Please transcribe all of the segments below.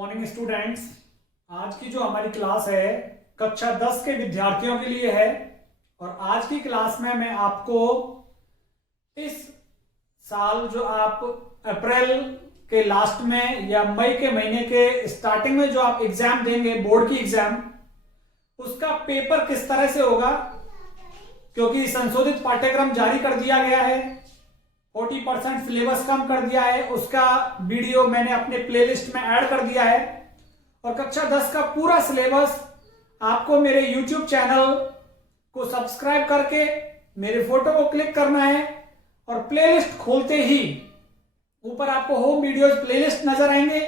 Morning students. आज की जो हमारी क्लास है कक्षा 10 के विद्यार्थियों के लिए है और आज की क्लास में मैं आपको इस साल जो आप अप्रैल के लास्ट में या मई के महीने के स्टार्टिंग में जो आप एग्जाम देंगे बोर्ड की एग्जाम, उसका पेपर किस तरह से होगा, क्योंकि संशोधित पाठ्यक्रम जारी कर दिया गया है, 40% सिलेबस कम कर दिया है, उसका वीडियो मैंने अपने प्लेलिस्ट में ऐड कर दिया है और कक्षा 10 का पूरा सिलेबस आपको मेरे YouTube चैनल को सब्सक्राइब करके मेरे फोटो को क्लिक करना है और प्लेलिस्ट खोलते ही ऊपर आपको होम वीडियोज प्लेलिस्ट नजर आएंगे।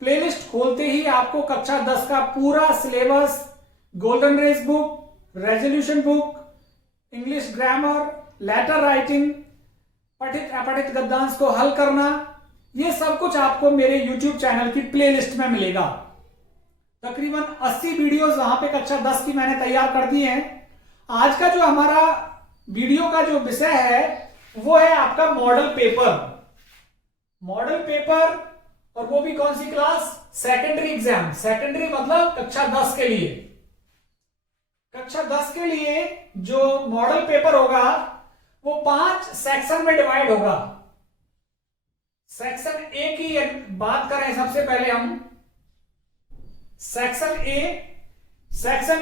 प्लेलिस्ट खोलते ही आपको कक्षा 10 का पूरा syllabus, golden race book, resolution book, English grammar, letter writing, पठित अपठित गद्यांश को हल करना, ये सब कुछ आपको मेरे YouTube चैनल की प्लेलिस्ट में मिलेगा। तकरीबन 80 वीडियोस वहां पे कक्षा 10 की मैंने तैयार कर दी हैं। आज का जो हमारा वीडियो का जो विषय है वो है आपका मॉडल पेपर। मॉडल पेपर, और वो भी कौन सी क्लास? Secondary exam. सेकेंडरी मतलब कक्षा 10 के लिए। कक्षा 10 के लिए जो मॉडल पेपर होगा वो 5 सेक्शन में डिवाइड होगा। सेक्शन ए की बात करें सबसे पहले हम, सेक्शन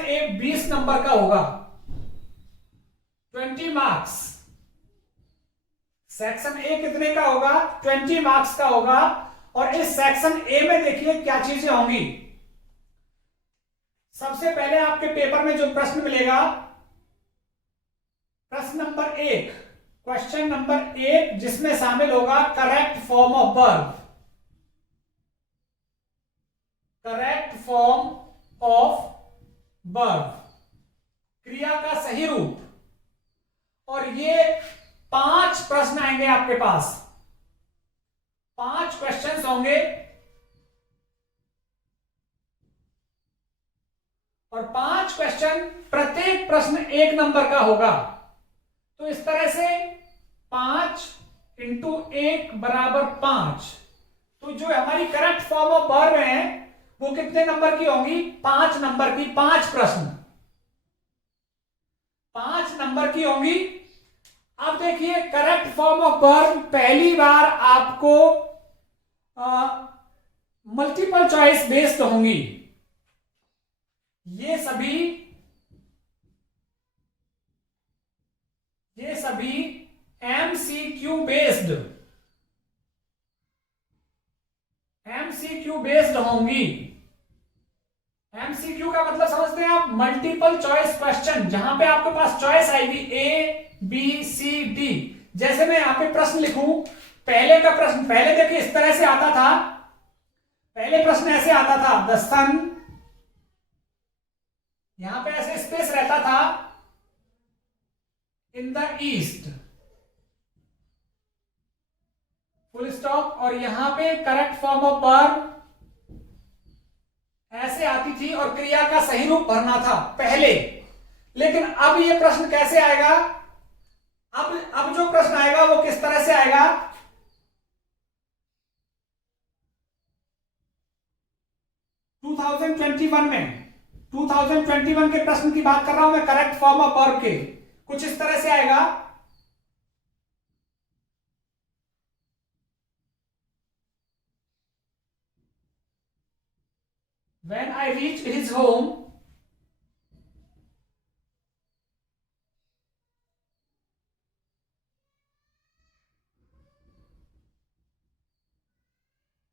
ए 20 नंबर का होगा, 20 मार्क्स। सेक्शन ए कितने का होगा? 20 मार्क्स का होगा। और इस सेक्शन ए में देखिए क्या चीजें होंगी। सबसे पहले आपके पेपर में जो प्रश्न मिलेगा, प्रश्न नंबर 1, क्वेश्चन नंबर 1, जिसमें शामिल होगा correct form of verb. Correct form of verb, क्रिया का सही रूप। और ये 5 प्रश्न आएंगे आपके पास, 5 क्वेश्चंस होंगे और 5 क्वेश्चन, प्रत्येक प्रश्न 1 नंबर का होगा। तो इस तरह से 5 इंटू 1 बराबर 5। तो जो हमारी करेक्ट फॉर्म ऑफ वर्ब है वो कितने नंबर की होंगी? 5 नंबर की। 5 प्रश्न 5 नंबर की होंगी। अब देखिए करेक्ट फॉर्म ऑफ वर्ब पहली बार आपको मल्टीपल चॉइस बेस्ड होंगी। ये सभी एमसीक्यू बेस्ड होंगी। एमसीक्यू का मतलब समझते हैं आप? मल्टीपल चॉइस क्वेश्चन, जहां पे आपके पास चॉइस आएगी ए बी सी डी। जैसे मैं यहां पे प्रश्न लिखूं, पहले का प्रश्न, पहले देखिए इस तरह से आता था, पहले प्रश्न ऐसे आता था, द सन, यहां पे ऐसे स्पेस रहता था, in the east, full stop, और यहां पे करेक्ट फॉर्म ऑफ वर्ब ऐसे आती थी और क्रिया का सही रूप भरना था पहले। लेकिन अब ये प्रश्न कैसे आएगा? अब जो प्रश्न आएगा वो किस तरह से आएगा? में 2021 के प्रश्न की बात कर रहा हूं मैं, करेक्ट फॉर्म ऑफ वर्ब के। कुछ इस तरह से आएगा, when I reached his home,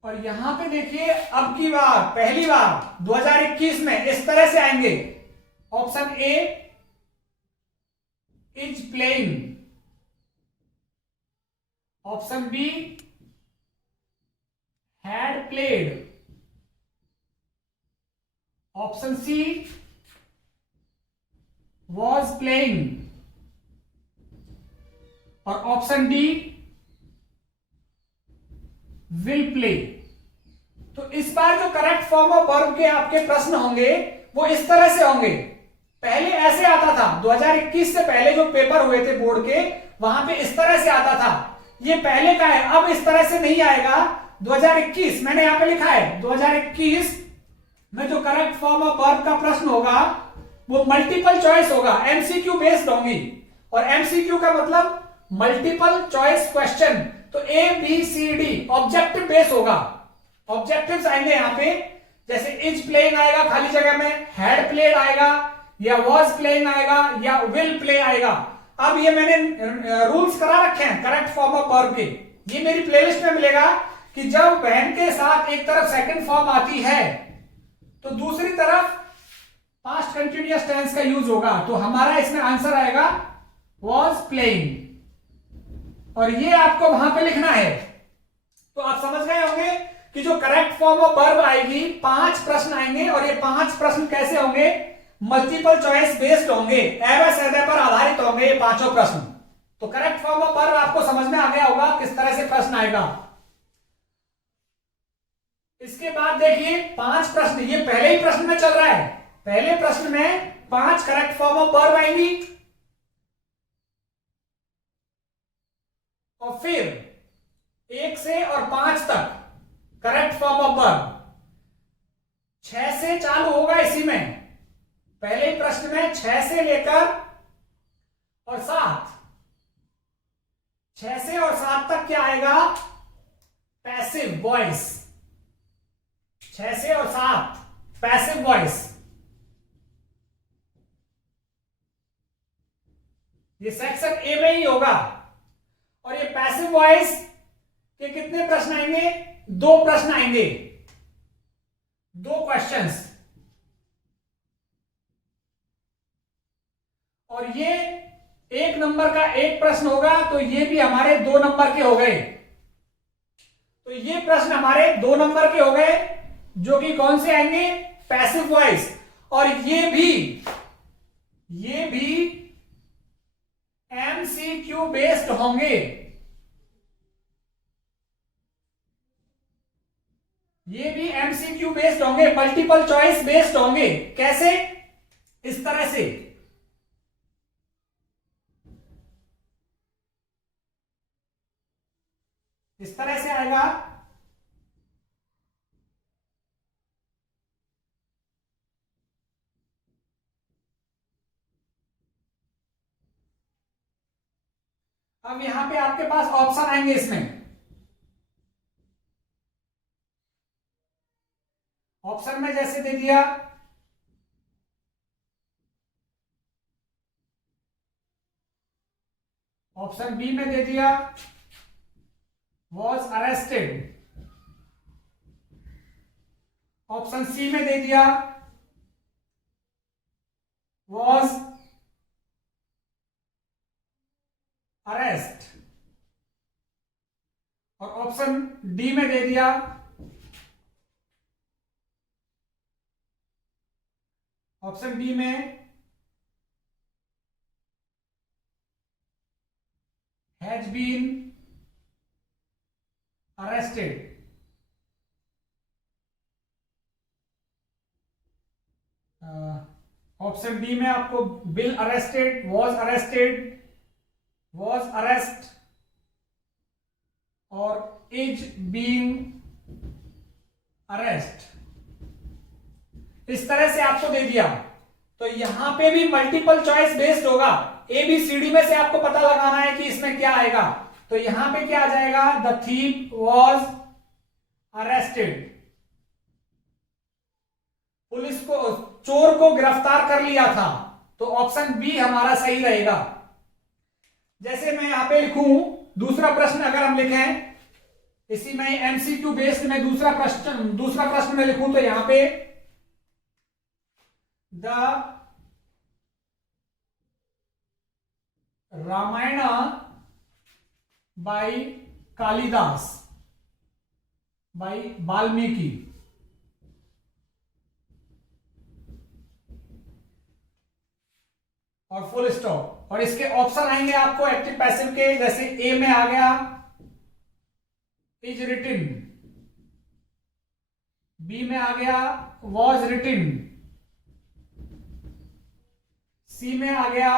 और यहां पे देखिए अब की बार, पहली बार 2021 में इस तरह से आएंगे। Option A is playing, option B had played, option C was playing और ऑप्शन डी विल प्ले। तो इस बार जो करेक्ट फॉर्म ऑफ वर्ब के आपके प्रश्न होंगे वो इस तरह से होंगे। पहले ऐसे आता था, 2021 से पहले जो पेपर हुए थे बोर्ड के, वहां पे इस तरह से आता था। ये पहले का है, अब इस तरह से नहीं आएगा। 2021 मैंने यहां पे लिखा है 2021 में जो करेक्ट फॉर्म ऑफ वर्ब का प्रश्न होगा वो मल्टीपल चॉइस होगा, एमसीक्यू बेस्ड होंगी। और एमसीक्यू का मतलब मल्टीपल चॉइस क्वेश्चन, तो A B C D objective base होगा। ऑब्जेक्टिव्स आएंगे यहां पे, जैसे इज प्लेइंग आएगा खाली जगह में, हैड प्लेड आएगा, या वॉज प्लेइंग आएगा, या विल प्ले आएगा। अब ये मैंने रूल्स करा रखे हैं करेक्ट फॉर्म ऑफ वर्ब के, ये मेरी प्लेलिस्ट में मिलेगा कि जब वैन के साथ एक तरफ सेकंड फॉर्म आती है तो दूसरी तरफ पास्ट कंटिन्यूअस टेंस का यूज होगा। तो हमारा इसमें आंसर आएगा वॉज प्लेइंग, और ये आपको वहां पे लिखना है। तो आप समझ गए होंगे कि जो करेक्ट फॉर्म ऑफ वर्ब आएगी 5 प्रश्न आएंगे, और ये 5 प्रश्न कैसे होंगे, मल्टीपल चॉइस बेस्ड होंगे, एवं सदैव पर आधारित होंगे ये 5 प्रश्न। तो करेक्ट फॉर्म ऑफ वर्ब आपको समझ में आ गया होगा किस तरह से प्रश्न आएगा। इसके बाद देखिए 5 प्रश्न, ये पहले ही प्रश्न में चल रहा है, पहले प्रश्न में 5 करेक्ट फॉर्म ऑफ वर्ब आएंगी, और फिर 1 से और 5 तक करेक्ट फॉर्म ऑफ वर्ब, 6 से चालू होगा इसी में, पहले ही प्रश्न में 6 से लेकर और 7, 6 से और 7 तक क्या आएगा, पैसिव वॉइस, 6 से और 7 पैसिव वॉइस। ये सेक्शन ए में ही होगा। और ये पैसिव वॉइस के कितने प्रश्न आएंगे, 2 प्रश्न आएंगे, 2 क्वेश्चंस। और ये 1 नंबर का 1 प्रश्न होगा, तो ये भी हमारे 2 नंबर के हो गए। तो ये प्रश्न हमारे 2 नंबर के हो गए, जो कि कौन से आएंगे, पैसिव वॉइस। और ये भी एमसीक्यू बेस्ड होंगे, ये भी एमसीक्यू बेस्ड होंगे, मल्टीपल चॉइस बेस्ड होंगे। कैसे, इस तरह से, इस तरह से आएगा। अब यहां पे आपके पास ऑप्शन आएंगे, इसमें ऑप्शन में जैसे दे दिया, ऑप्शन बी में दे दिया वॉज अरेस्टेड, ऑप्शन सी में दे दिया वॉज अरेस्ट, और ऑप्शन डी में दे दिया ऑप्शन डी में has been arrested. Option D में आपको will arrested, was arrested, was arrest और इज बीइंग अरेस्ट, इस तरह से आपको दे दिया। तो यहां पे भी मल्टीपल चॉइस बेस्ड होगा, ए बी सी डी में से आपको पता लगाना है कि इसमें क्या आएगा। तो यहां पे क्या आ जाएगा, the thief was arrested, police को, चोर को गिरफ्तार कर लिया था। तो ऑप्शन बी हमारा सही रहेगा। जैसे मैं यहां पे लिखूं दूसरा प्रश्न, अगर हम लिखें इसी में एमसीक्यू बेस्ड में दूसरा प्रश्न में लिखूं, तो यहां पे the Ramayan by Kalidas, by Valmiki, और फुल स्टॉप। और इसके ऑप्शन आएंगे आपको एक्टिव पैसिव के, जैसे ए में आ गया इज रिटिन, बी में आ गया वॉज रिटिन, सी में आ गया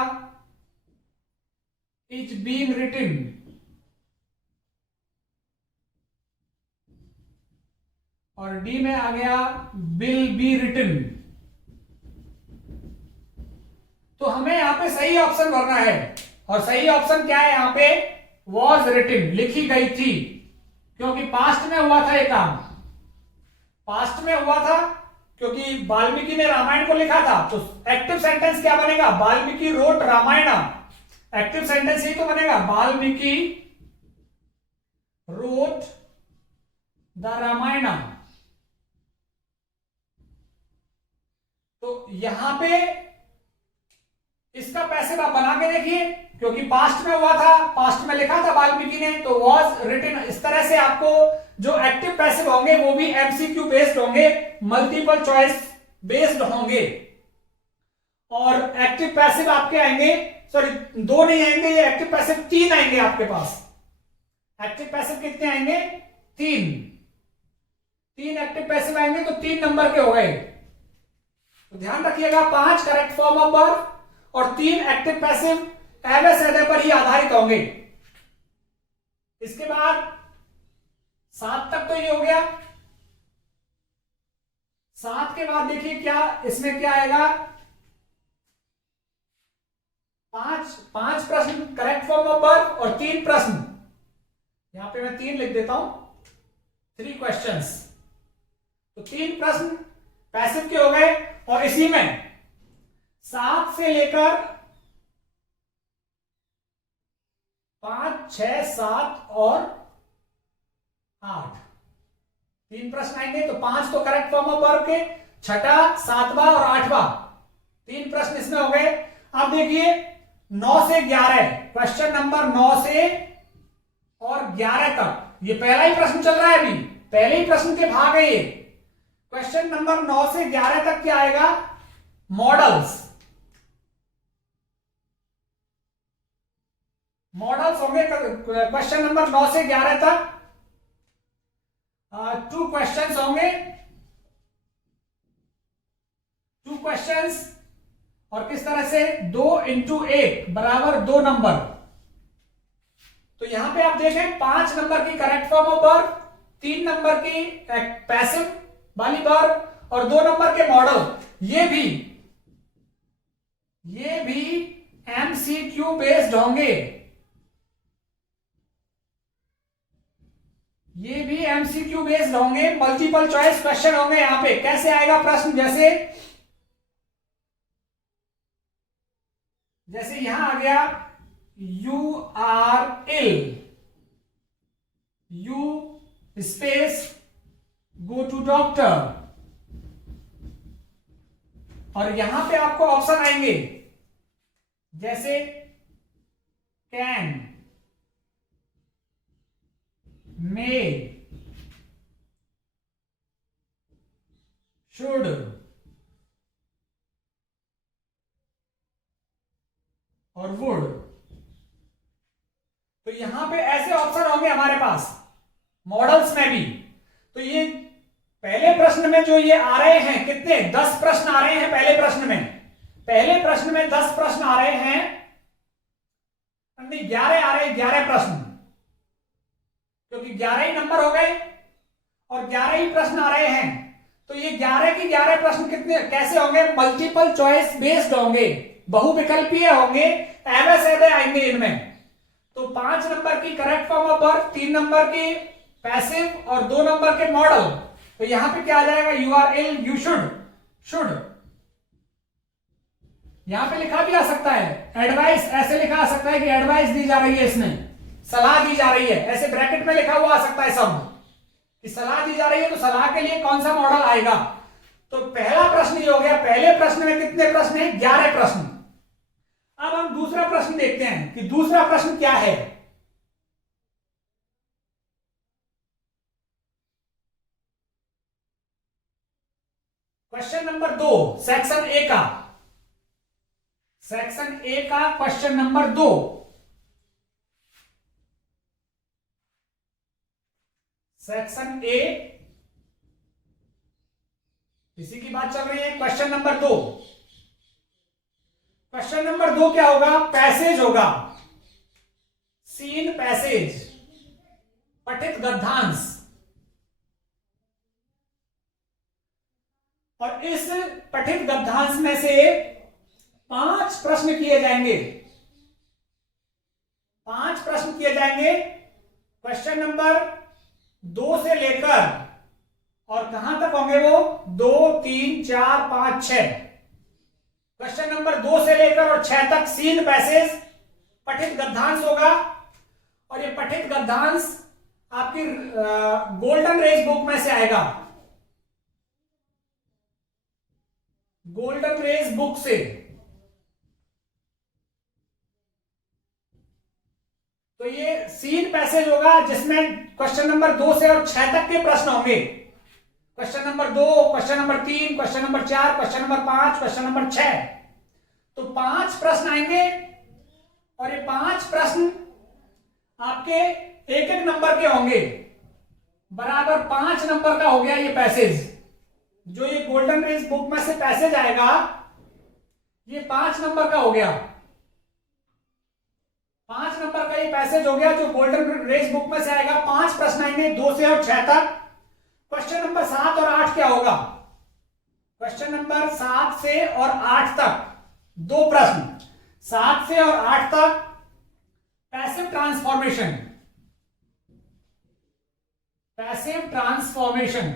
इज बीइंग रिटिन, और डी में आ गया विल बी रिटन। तो हमें यहां पे सही ऑप्शन भरना है, और सही ऑप्शन क्या है यहां पे? वॉज रिटन, लिखी गई थी, क्योंकि पास्ट में हुआ था ये काम। पास्ट में हुआ था क्योंकि वाल्मीकि ने रामायण को लिखा था, तो एक्टिव सेंटेंस क्या बनेगा? Valmiki wrote Ramayana. Active sentence ही तो बनेगा, वाल्मीकि रोट द रामायण। तो यहां पे इसका पैसिव आप बना के देखिए, क्योंकि पास्ट में हुआ था, पास्ट में लिखा था वाल्मीकि ने, तो वॉज रिटन। इस तरह से आपको जो एक्टिव पैसिव होंगे वो भी एमसीक्यू बेस्ड होंगे, मल्टीपल चॉइस बेस्ड होंगे। और एक्टिव पैसिव आपके आएंगे, सॉरी 2 नहीं आएंगे, ये एक्टिव पैसिव 3 आएंगे आपके पास। एक्टिव पैसिव कितने आएंगे? 3 एक्टिव पैसिव आएंगे, तो 3 नंबर के हो गए। तो ध्यान रखिएगा, 5 करेक्ट फॉर्म ऑफ वर्ब और 3 एक्टिव पैसिव एवस एडे पर ही आधारित होंगे। इसके बाद 7 तक तो ये हो गया। 7 के बाद देखिए क्या इसमें क्या आएगा? 5 प्रश्न करेक्ट फॉर्म ऑफ वर्ब और 3 प्रश्न। यहां पे मैं 3 लिख देता हूं, 3 क्वेश्चंस। तो 3 प्रश्न पैसिव के हो गए, और इसी में 7 से लेकर 5, 6, 7 और 8 3 प्रश्न आएंगे। तो 5 तो करेक्ट फॉर्म ऑफ वर्ब के, 6वां, 7वां और 8वां 3 प्रश्न इसमें हो गए। अब देखिए 9 से 11, क्वेश्चन नंबर 9 से और 11 तक, ये पहला ही प्रश्न चल रहा है, अभी पहले ही प्रश्न के भाग है ये। क्वेश्चन नंबर 9 से 11 तक क्या आएगा? मॉडल्स। मॉडल्स होंगे क्वेश्चन नंबर 9 से 11 तक। 2 क्वेश्चंस होंगे, 2 क्वेश्चंस, और किस तरह से? 2 × 1 बराबर 2 नंबर। तो यहां पे आप देखें 5 नंबर की correct form of verb, 3 number की पैसिव वाली वर्ब और 2 नंबर के मॉडल। ये भी एमसीक्यू बेस्ड होंगे। ये भी एमसीक्यू बेस्ड होंगे, मल्टीपल चॉइस क्वेश्चन होंगे। यहां पे कैसे आएगा प्रश्न? जैसे यहां आ गया you are ill, you space go to doctor, और यहां पे आपको ऑप्शन आएंगे जैसे कैन, मे, शुड, और वुड। तो यहां पे ऐसे ऑप्शन होंगे हमारे पास मॉडल्स में भी। तो ये पहले प्रश्न में जो ये आ रहे हैं, कितने? 10 प्रश्न आ रहे हैं पहले प्रश्न में। पहले प्रश्न में 10 प्रश्न आ रहे हैं, नहीं 11 आ रहे हैं, 11 प्रश्न, क्योंकि 11 ही नंबर हो गए और 11 ही प्रश्न आ रहे हैं। तो ये 11 के 11 प्रश्न कितने कैसे होंगे? मल्टीपल चॉइस बेस्ड होंगे, बहुविकल्पीय होंगे, एमएसएडे आएंगे इनमें। तो 5 नंबर की correct form of verb, 3 number की पैसिव और 2 नंबर के मॉडल। तो यहां पे क्या आ जाएगा? You are ill, you should. यहां पे लिखा भी आ सकता है एडवाइस, ऐसे लिखा आ सकता है कि एडवाइस दी जा रही है, इसमें सलाह दी जा रही है, ऐसे ब्रैकेट में लिखा हुआ आ सकता है शब्द कि सलाह दी जा रही है। तो सलाह के लिए कौन सा मॉडल आएगा? तो पहला प्रश्न ये हो गया। पहले प्रश्न में कितने प्रश्न हैं? 11 प्रश्न। अब हम दूसरा प्रश्न देखते हैं कि दूसरा प्रश्न क्या है। क्वेश्चन नंबर 2, सेक्शन ए का, सेक्शन ए का क्वेश्चन नंबर 2। सेक्शन ए, इसी की बात चल रही है। क्वेश्चन नंबर 2, क्वेश्चन नंबर 2 क्या होगा? पैसेज होगा, सीन पैसेज, पठित गद्यांश। और इस पठित गद्यांश में से 5 प्रश्न किए जाएंगे। 5 प्रश्न किए जाएंगे क्वेश्चन नंबर 2 से लेकर, और कहां तक होंगे वो 2, 3, 4, 5, 6। क्वेश्चन नंबर 2 से लेकर और 6 तक सीन पैसेज पठित गद्यांश होगा। और ये पठित गद्यांश आपकी गोल्डन रेज बुक में से आएगा, गोल्डन रेज बुक से। तो ये सीन पैसेज होगा जिसमें क्वेश्चन नंबर 2 से और 6 तक के प्रश्न होंगे। Question number 2, question number 3, question number 4, question number 5, question number 6। तो 5 प्रश्न आएंगे और ये 5 प्रश्न आपके एक एक नंबर के होंगे। बराबर 5 नंबर का हो गया ये पैसेज। जो ये गोल्डन रेज बुक में से पैसेज आएगा ये 5 नंबर का हो गया। 5 नंबर का ये पैसेज हो गया जो गोल्डन रेज बुक में से आएगा। 5 प्रश्न आएंगे 2 से और 6 तक। क्वेश्चन नंबर 7 और 8 क्या होगा? क्वेश्चन नंबर 7 से और 8 तक 2 प्रश्न। 7 से और 8 तक passive transformation, passive transformation.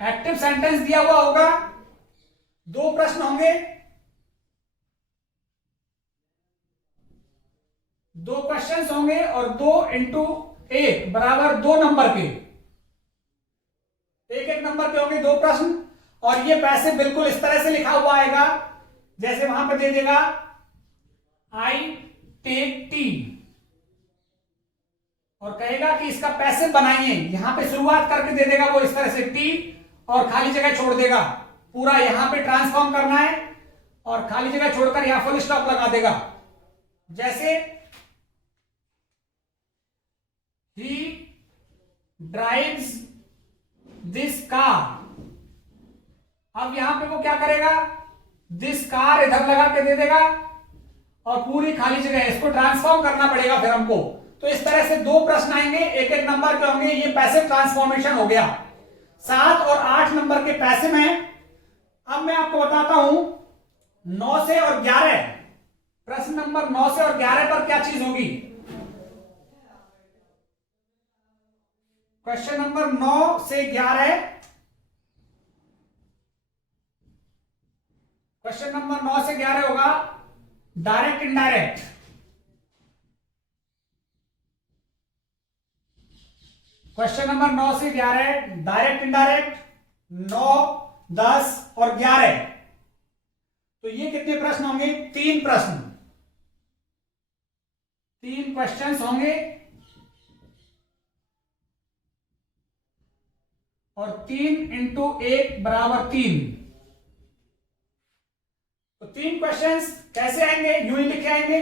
Active sentence दिया हुआ होगा, 2 प्रश्न होंगे, 2 क्वेश्चंस होंगे और 2 इंटू 1 बराबर 2 नंबर के, एक एक नंबर के होंगे 2 प्रश्न। और ये पैसिव बिल्कुल इस तरह से लिखा हुआ आएगा जैसे वहां पर दे देगा आई टेक टी, और कहेगा कि इसका पैसिव बनाइए। यहां पे शुरुआत करके दे देगा वो इस तरह से टी, और खाली जगह छोड़ देगा। पूरा यहां पे ट्रांसफॉर्म करना है और खाली जगह छोड़कर यहां फुल स्टॉप लगा देगा। जैसे ही ड्राइव्स दिस कार, अब यहां पे वो क्या करेगा, दिस कार इधर लगा के दे देगा और पूरी खाली जगह, इसको ट्रांसफॉर्म करना पड़ेगा फिर हमको। तो इस तरह से 2 प्रश्न आएंगे, एक एक नंबर के होंगे। ये पैसिव ट्रांसफॉर्मेशन हो गया। 7 और 8 नंबर के पैसिव हैं। अब मैं आपको बताता हूं 9 से और 11, प्रश्न नंबर 9 से और 11 पर क्या चीज होगी। क्वेश्चन नंबर 9 से 11, क्वेश्चन नंबर 9 से 11 होगा डायरेक्ट इनडायरेक्ट। क्वेश्चन नंबर 9 से 11 डायरेक्ट इनडायरेक्ट, 9, 10 और 11। तो ये कितने प्रश्न होंगे? 3 प्रश्न, 3 क्वेश्चंस होंगे और 3 इंटू 1 बराबर 3। तो 3 क्वेश्चंस कैसे आएंगे? यूं ही लिखे आएंगे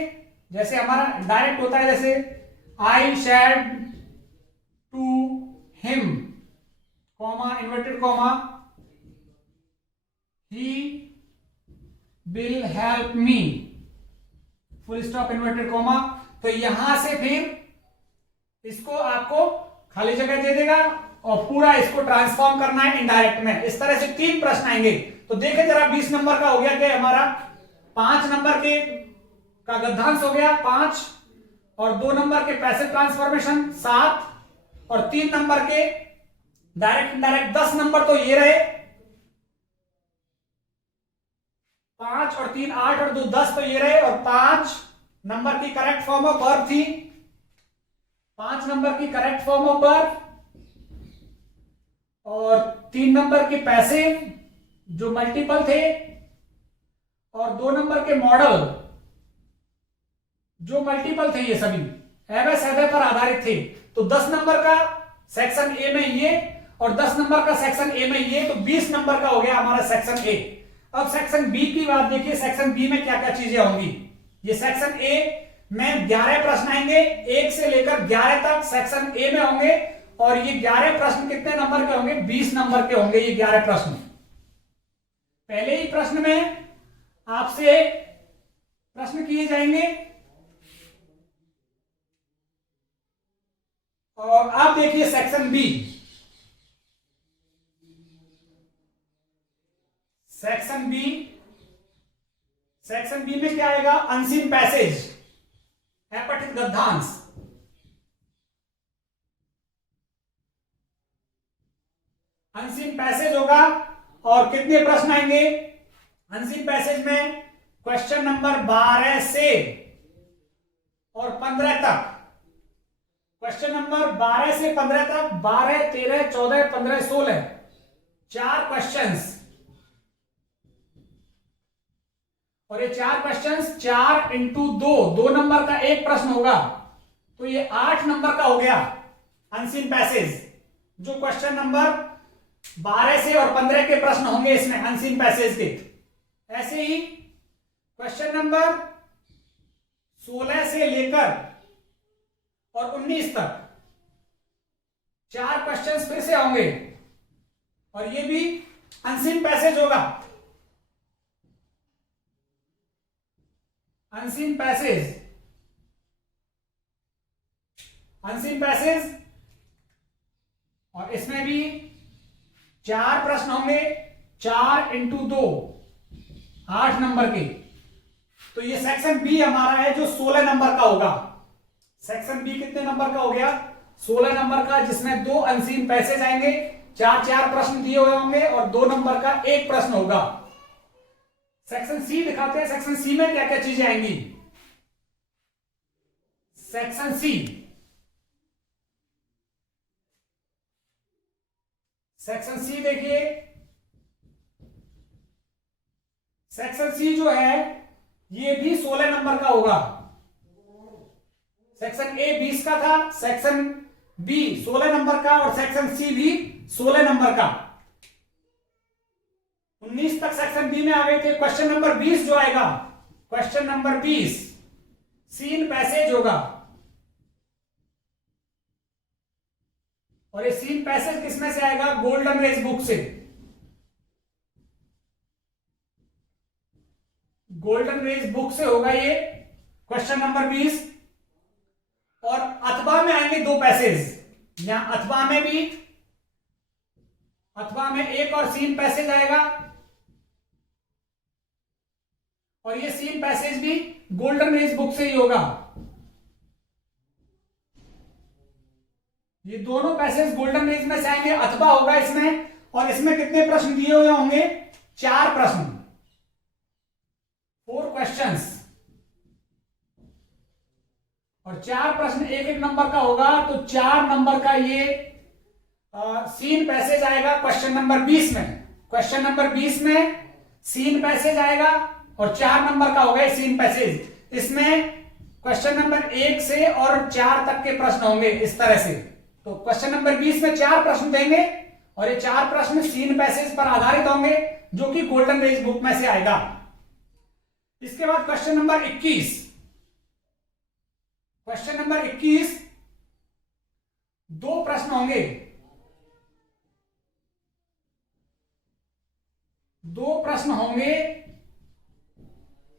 जैसे हमारा डायरेक्ट होता है, जैसे I said to him, comma inverted comma, he will help me, full stop inverted comma. तो यहां से फिर इसको आपको खाली जगह दे देगा और पूरा इसको ट्रांसफॉर्म करना है इनडायरेक्ट में। इस तरह से 3 प्रश्न आएंगे। तो देखें जरा 20 नंबर का हो गया क्या हमारा? 5 नंबर के का गद्यांश हो गया 5, और 2 नंबर के पैसिव ट्रांसफॉर्मेशन 7, और 3 नंबर के डायरेक्ट इनडायरेक्ट 10 नंबर तो ये रहे। 5 और 3 8 और 2 10 तो ये रहे, और 5 नंबर की करेक्ट फॉर्म ऑफ वर्ब थी, 5 नंबर की करेक्ट फॉर्म ऑफ वर्ब, और 3 नंबर के पैसिव जो मल्टीपल थे, और 2 नंबर के मॉडल जो मल्टीपल थे। ये सभी एवस एवे पर आधारित थे। तो 10 नंबर का सेक्शन ए में ये, और 10 नंबर का सेक्शन ए में ये, तो 20 नंबर का हो गया हमारा सेक्शन ए। अब सेक्शन बी की बात देखिए, सेक्शन बी में क्या क्या चीजें होंगी। ये सेक्शन ए में 11 प्रश्न आएंगे, 1 से लेकर 11 तक सेक्शन ए में होंगे। और ये 11 प्रश्न कितने नंबर के होंगे? 20 नंबर के होंगे ये 11 प्रश्न। पहले ही प्रश्न में आपसे प्रश्न किए जाएंगे, और आप देखिए section B. Section B, section B में क्या आएगा? अनसीन पैसेज, अपठित गद्यांश। अनसीन पैसेज होगा और कितने प्रश्न आएंगे अनसीन पैसेज में? क्वेश्चन नंबर 12 से और 15 तक। क्वेश्चन नंबर 12 से 15 तक, 12, 13, 14, 15, 16, 4 क्वेश्चंस। और ये 4 क्वेश्चंस 4 इंटू 2 नंबर का एक प्रश्न होगा, तो ये 8 नंबर का हो गया अनसीन पैसेज, जो क्वेश्चन नंबर 12 से और 15 के प्रश्न होंगे इसमें अनसीन पैसेज के। ऐसे ही क्वेश्चन नंबर 16 से लेकर और 19 तक 4 क्वेश्चंस फिर से होंगे और ये भी अनसीन पैसेज होगा। अनसीन पैसेज, अनसीन पैसेज, और इसमें भी 4 प्रश्न होंगे, 4 इंटू 2, 8 नंबर के। तो ये सेक्शन बी हमारा है जो 16 नंबर का होगा। सेक्शन बी कितने नंबर का हो गया? 16 नंबर का, जिसमें 2 अनसीन पैसेज आएंगे, 4 प्रश्न दिए हुए होंगे और 2 नंबर का एक प्रश्न होगा। सेक्शन सी दिखाते हैं, सेक्शन सी में क्या क्या चीजें आएंगी। सेक्शन सी, सेक्शन सी देखिए, सेक्शन सी जो है ये भी 16 नंबर का होगा। सेक्शन ए 20 का था, सेक्शन बी 16 नंबर का और सेक्शन सी भी 16 नंबर का। 19 तक सेक्शन बी में आ गए थे। क्वेश्चन नंबर 20 जो आएगा, क्वेश्चन नंबर 20 सीन पैसेज होगा। और ये सीन पैसेज किसमें से आएगा? गोल्डन रेस बुक से। गोल्डन रेस बुक से होगा ये क्वेश्चन नंबर 20। और अथवा में आएंगे 2 पैसेज। यहां अथवा में भी, अथवा में एक और सीन पैसेज आएगा और ये सीन पैसेज भी गोल्डन रेस बुक से ही होगा। ये दोनों पैसेज गोल्डन रेस में से आएंगे, अथवा होगा इसमें। और इसमें कितने प्रश्न दिए हुए होंगे? 4 प्रश्न, 4 क्वेश्चंस। और 4 प्रश्न एक एक नंबर का होगा, तो 4 नंबर का ये सीन पैसेज आएगा क्वेश्चन नंबर 20 में। क्वेश्चन नंबर 20 में सीन पैसेज आएगा और 4 नंबर का होगा सीन पैसेज। इसमें क्वेश्चन नंबर 1 से और 4 तक के प्रश्न होंगे इस तरह से। तो क्वेश्चन नंबर 20 में 4 प्रश्न देंगे और ये 4 प्रश्न सीन पैसेज पर आधारित होंगे, जो कि गोल्डन रेस बुक में से आएगा। इसके बाद क्वेश्चन नंबर 21, क्वेश्चन नंबर 21 2 प्रश्न होंगे। 2 प्रश्न होंगे,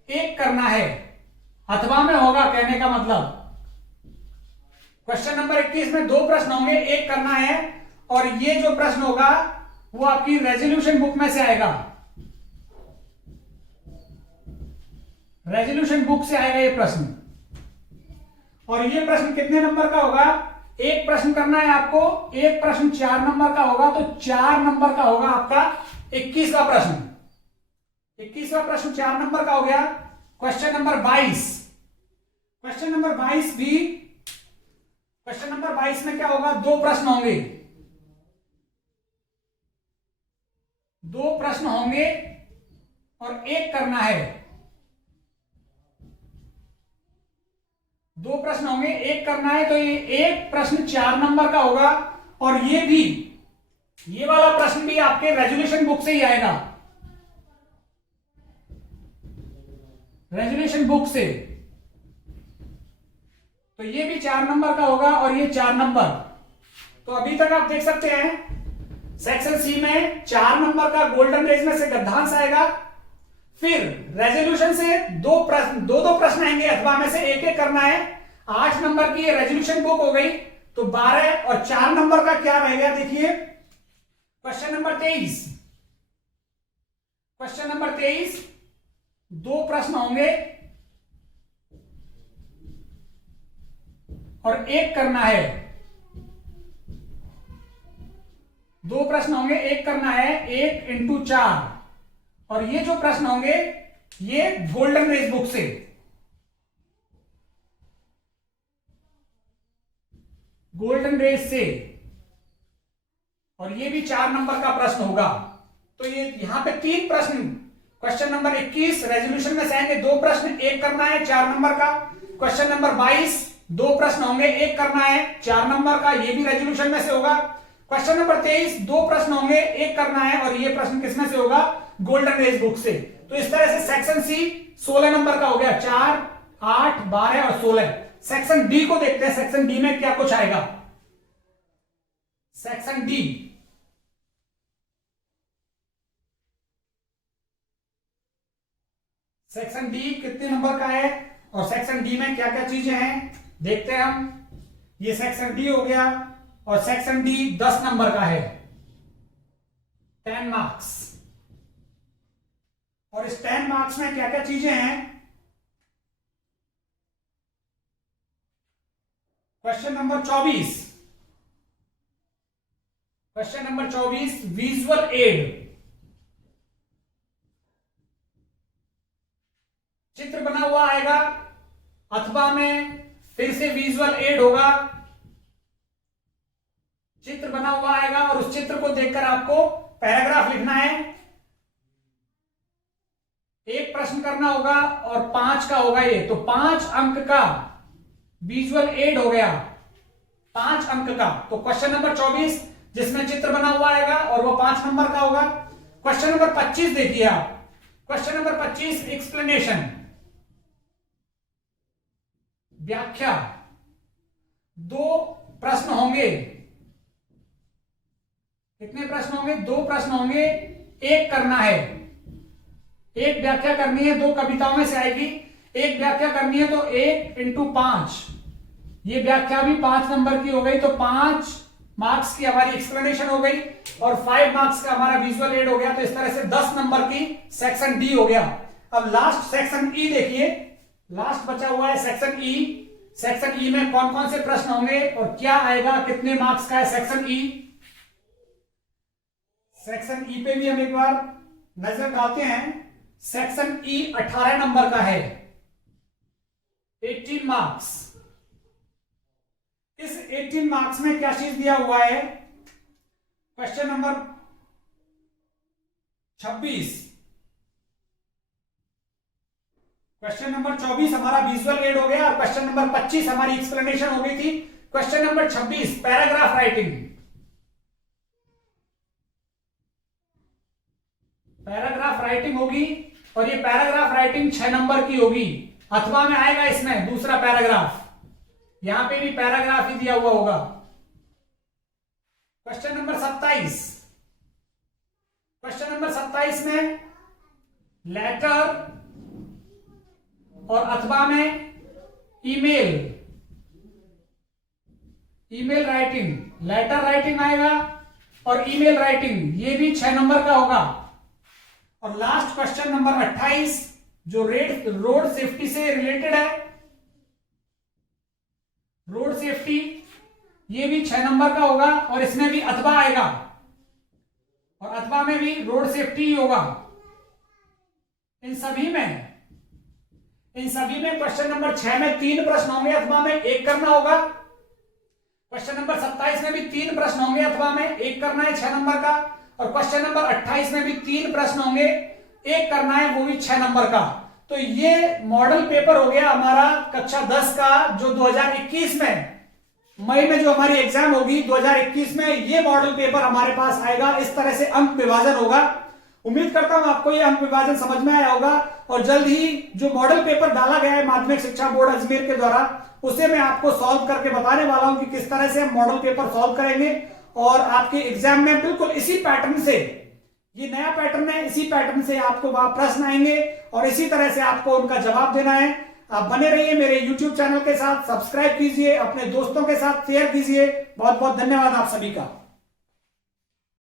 एक करना है, अथवा में होगा, कहने का मतलब। क्वेश्चन नंबर 21 में 2 प्रश्न होंगे, एक करना है। और ये जो प्रश्न होगा वो आपकी रेजोल्यूशन बुक में से आएगा। रेजोल्यूशन बुक से आएगा ये प्रश्न। और ये प्रश्न कितने नंबर का होगा? एक प्रश्न करना है आपको, एक प्रश्न 4 नंबर का होगा, तो 4 नंबर का होगा आपका 21वां प्रश्न। 21वां प्रश्न 4 नंबर का हो गया। क्वेश्चन नंबर 22, क्वेश्चन नंबर 22 भी, क्वेश्चन नंबर 22 में क्या होगा? 2 प्रश्न होंगे, 2 प्रश्न होंगे और एक करना है। 2 प्रश्न होंगे, एक करना है, तो ये एक प्रश्न 4 नंबर का होगा। और ये भी, ये वाला प्रश्न भी आपके रेजोल्यूशन बुक से ही आएगा, रेजोल्यूशन बुक से। तो ये भी 4 नंबर का होगा और ये 4 नंबर। तो अभी तक आप देख सकते हैं सेक्शन सी में 4 नंबर का गोल्डन रेस में से गद्यांश आएगा। फिर रेजोल्यूशन से 2 प्रश्न, 2 प्रश्न आएंगे, अथवा में से एक एक करना है। 8 नंबर की रेजोल्यूशन बुक हो गई। तो 12 और 4 नंबर का क्या रह गया? देखिए क्वेश्चन नंबर 23, क्वेश्चन नंबर 23, 2 प्रश्न होंगे और 1 करना है। 2 प्रश्न होंगे, 1 करना है, 1 इंटू 4। और ये जो प्रश्न होंगे ये गोल्डन रेस बुक से, गोल्डन रेस से, और ये भी 4 नंबर का प्रश्न होगा। तो ये यहां पे 3 प्रश्न, क्वेश्चन नंबर 21 रेजोल्यूशन में से आएंगे, 2 प्रश्न, 1 करना है 4 नंबर का। क्वेश्चन नंबर 22 2 प्रश्न होंगे, 1 करना है 4 नंबर का, ये भी रेजोल्यूशन में से होगा। क्वेश्चन नंबर 23 2 प्रश्न होंगे, 1 करना है, और ये प्रश्न किसमें से होगा? गोल्डन रेस बुक से। तो इस तरह से सेक्शन सी 16 नंबर का हो गया, 4, 8, 12 और 16। सेक्शन डी को देखते हैं, सेक्शन डी में क्या कुछ आएगा। सेक्शन डी, सेक्शन डी कितने नंबर का है और सेक्शन डी में क्या क्या चीजें हैं देखते हैं हम। ये सेक्शन डी हो गया और सेक्शन डी 10 नंबर का है, 10 मार्क्स। और इस 10 मार्क्स में क्या क्या चीजें हैं? Question number 24, question number 24 visual add, चित्र बना हुआ आएगा अथवा में फिर से विजुअल एड होगा, चित्र बना हुआ आएगा और उस चित्र को देखकर आपको पैराग्राफ लिखना है। 1 प्रश्न करना होगा और 5 का होगा ये, तो 5 अंक का विजुअल एड हो गया, 5 अंक का। तो क्वेश्चन नंबर 24 जिसमें चित्र बना हुआ आएगा और वो 5 नंबर का होगा। क्वेश्चन नंबर 25 देखिए आप, क्वेश्चन नंबर 25 एक्सप्लेनेशन, व्याख्या। 2 प्रश्न होंगे, कितने प्रश्न होंगे? 2 प्रश्न होंगे, 1 करना है, 1 व्याख्या करनी है, 2 कविताओं में से आएगी। 1 व्याख्या करनी है तो 1 इंटू 5, ये व्याख्या भी 5 नंबर की हो गई, तो 5 मार्क्स की हमारी एक्सप्लेनेशन हो गई और 5 मार्क्स का हमारा विजुअल एड हो गया। तो इस तरह से 10 नंबर की सेक्शन डी हो गया। अब लास्ट सेक्शन ई देखिए, लास्ट बचा हुआ है सेक्शन ई। सेक्शन ई में कौन कौन से प्रश्न होंगे और क्या आएगा, कितने मार्क्स का है सेक्शन ई। सेक्शन ई पे भी हम एक बार नजर डालते हैं। सेक्शन ई 18 नंबर का है, 18 मार्क्स। इस 18 मार्क्स में क्या चीज दिया हुआ है? क्वेश्चन नंबर 26, क्वेश्चन नंबर 24 हमारा विजुअल एड हो गया और क्वेश्चन नंबर 25 हमारी एक्सप्लेनेशन हो गई थी। Question number 26 paragraph writing, paragraph writing होगी और ये पैराग्राफ राइटिंग 6 नंबर की होगी, अथवा में आएगा इसमें दूसरा पैराग्राफ, यहां पे भी पैराग्राफ ही दिया हुआ होगा। क्वेश्चन नंबर 27, क्वेश्चन नंबर 27 में लेटर और अथवा में email, email writing, letter writing आएगा और ईमेल राइटिंग, ये भी 6 नंबर का होगा। और लास्ट क्वेश्चन नंबर 28 जो रोड सेफ्टी से रिलेटेड है, रोड सेफ्टी, ये भी 6 नंबर का होगा और इसमें भी अथवा आएगा और अथवा में भी रोड सेफ्टी ही होगा। इन सभी में क्वेश्चन नंबर 6 में 3 प्रश्न होंगे, अथवा में 1 करना होगा। क्वेश्चन नंबर 27 में भी 3 प्रश्न होंगे, अथवा में 1 करना है 6 नंबर का। और क्वेश्चन नंबर 28 में भी 3 प्रश्न होंगे, 1 करना है, वो भी 6 नंबर का। तो ये मॉडल पेपर हो गया हमारा कक्षा 10 का, जो 2021 में मई में जो हमारी एग्जाम होगी 2021 में, ये मॉडल पेपर हमारे पास आएगा। इस तरह से अंक विभाजन होगा। उम्मीद करता हूं आपको ये अंक विभाजन समझ में आया होगा और जल्द ही जो मॉडल पेपर डाला गया है माध्यमिक शिक्षा बोर्ड अजमेर के द्वारा, उसे मैं आपको सॉल्व करके बताने वाला हूं कि किस तरह से हम मॉडल पेपर सॉल्व करेंगे और आपके एग्जाम में बिल्कुल इसी पैटर्न से, ये नया पैटर्न है, इसी पैटर्न से आपको वहां प्रश्न आएंगे और इसी तरह से आपको उनका जवाब देना है। आप बने रहिए मेरे YouTube चैनल के साथ, सब्सक्राइब कीजिए, अपने दोस्तों के साथ शेयर कीजिए। बहुत बहुत धन्यवाद आप सभी का।